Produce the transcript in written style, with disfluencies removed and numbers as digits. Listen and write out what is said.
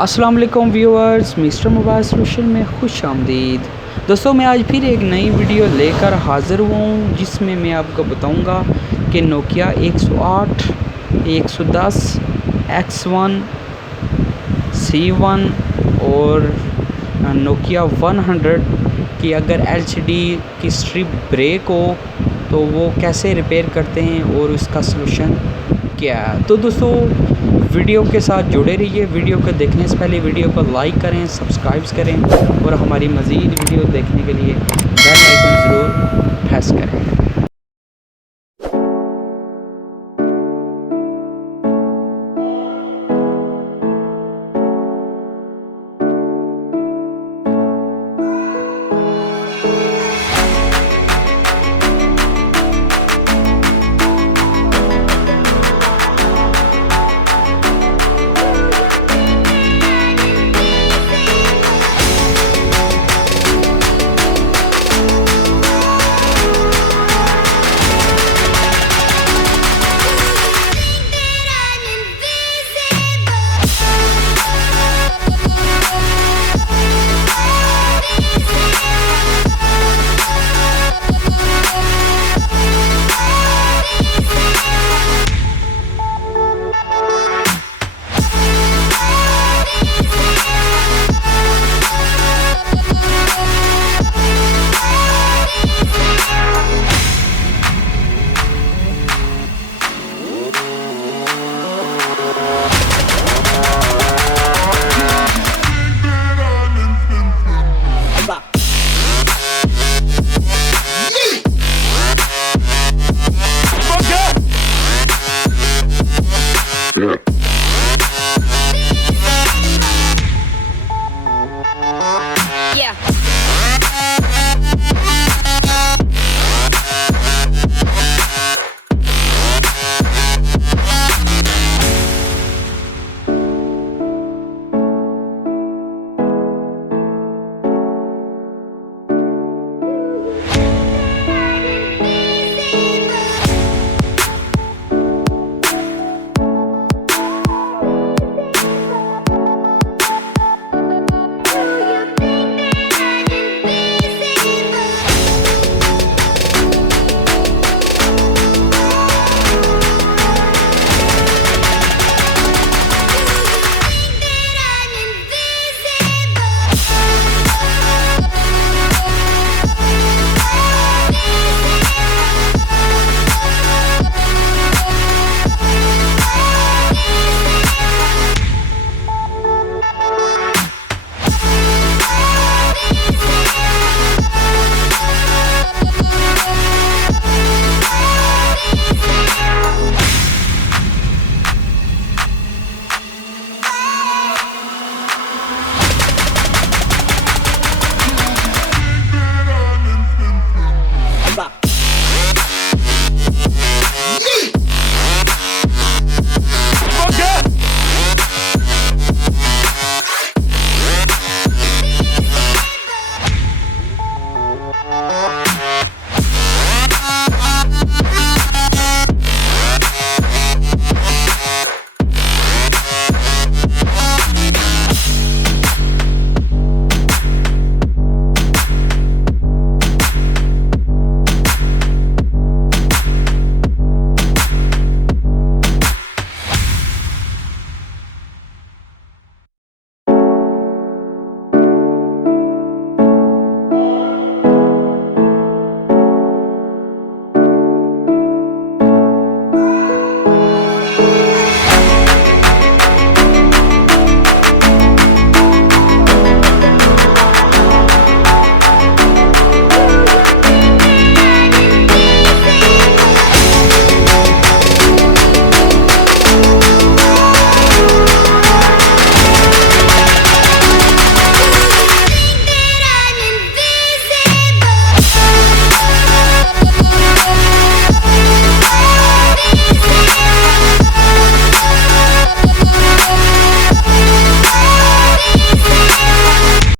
अस्सलाम वालेकुम viewers, mister mobile solution में खुश आमदीद। दोस्तों, मैं आज फिर एक नई वीडियो लेकर हाज़िर हुआ हूँ जिसमें मैं आपको बताऊंगा कि नोकिया 108, 110, X1, C1 और नोकिया 100 की अगर LCD की स्ट्रिप ब्रेक हो तो वो कैसे रिपेयर करते हैं और उसका सलूशन क्या है। तो दोस्तों, वीडियो के साथ जुड़े रहिए। वीडियो को देखने से पहले वीडियो को लाइक करें, सब्सक्राइब करें और हमारी मज़ीद वीडियो देखने के लिए बेल आइकन ज़रूर